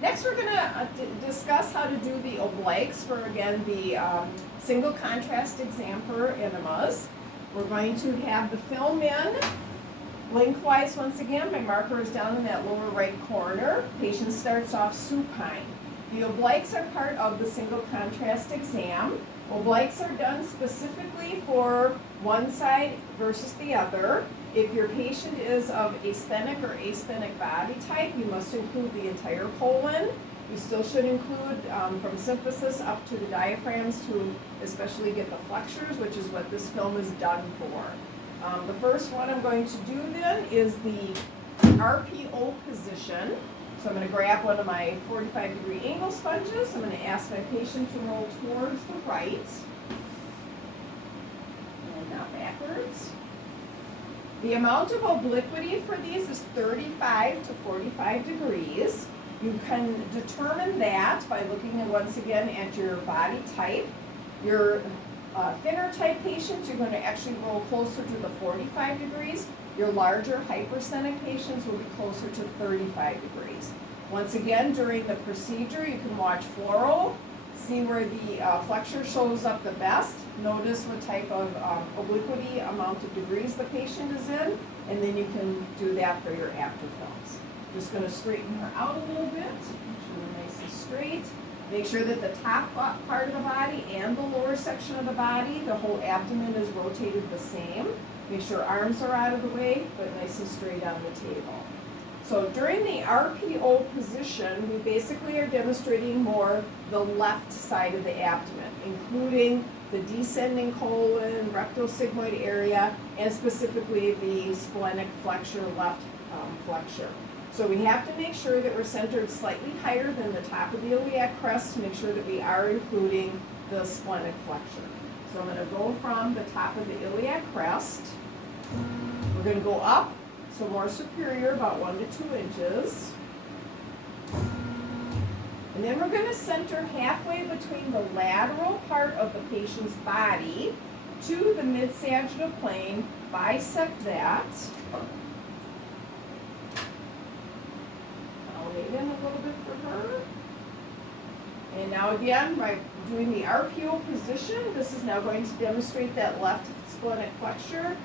Next, we're going to discuss how to do the obliques for, again, the single contrast exam for enemas. We're going to have the film in lengthwise once again. My marker is down in that lower right corner. Patient starts off supine. The obliques are part of the single contrast exam. Obliques are done specifically for one side versus the other. If your patient is of asthenic or asthenic body type, you must include the entire colon. You still should include from symphysis up to the diaphragms to especially get the flexures, which is what this film is done for. The first one I'm going to do then is the RPO position. So I'm going to grab one of my 45-degree angle sponges. I'm going to ask my patient to roll towards the right and not backwards. The amount of obliquity for these is 35 to 45 degrees. You can determine that by looking at, once again, at your body type. Your thinner type patients, you're going to actually roll closer to the 45 degrees. Your larger hypersthenic patients will be closer to 35 degrees. Once again, during the procedure, you can watch fluoro, see where the flexure shows up the best. Notice what type of obliquity amount of degrees the patient is in, and then you can do that for your after films. Just going to straighten her out a little bit, make sure we're nice and straight. Make sure that the top part of the body and the lower section of the body, the whole abdomen is rotated the same. Make sure arms are out of the way, but nice and straight on the table. So during the RPO position, we basically are demonstrating more the left side of the abdomen, including the descending colon, rectosigmoid area, and specifically the splenic flexure, left flexure. So we have to make sure that we're centered slightly higher than the top of the iliac crest to make sure that we are including the splenic flexure. So I'm going to go from the top of the iliac crest. We're going to go up, so more superior, about 1 to 2 inches. And then we're going to center halfway between the lateral part of the patient's body to the mid-sagittal plane, bisect that. Elevate in a little bit for her. And now again, by doing the RPO position, this is now going to demonstrate that left splenic flexure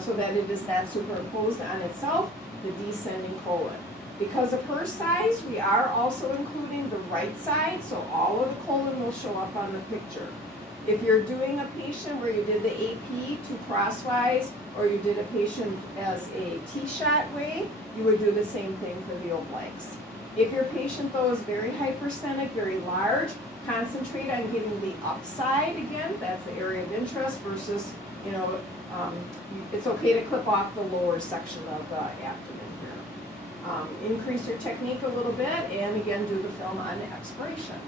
so that it is not superimposed on itself, the descending colon. Because of her size, we are also including the right side, so all of the colon will show up on the picture. If you're doing a patient where you did the AP to crosswise, or you did a patient as a T-shot way, you would do the same thing for the obliques. If your patient, though, is very hypersthenic, very large, concentrate on getting the upside again. That's the area of interest versus, it's okay to clip off the lower section of the abdomen here. Increase your technique a little bit, and again, do the film on expiration.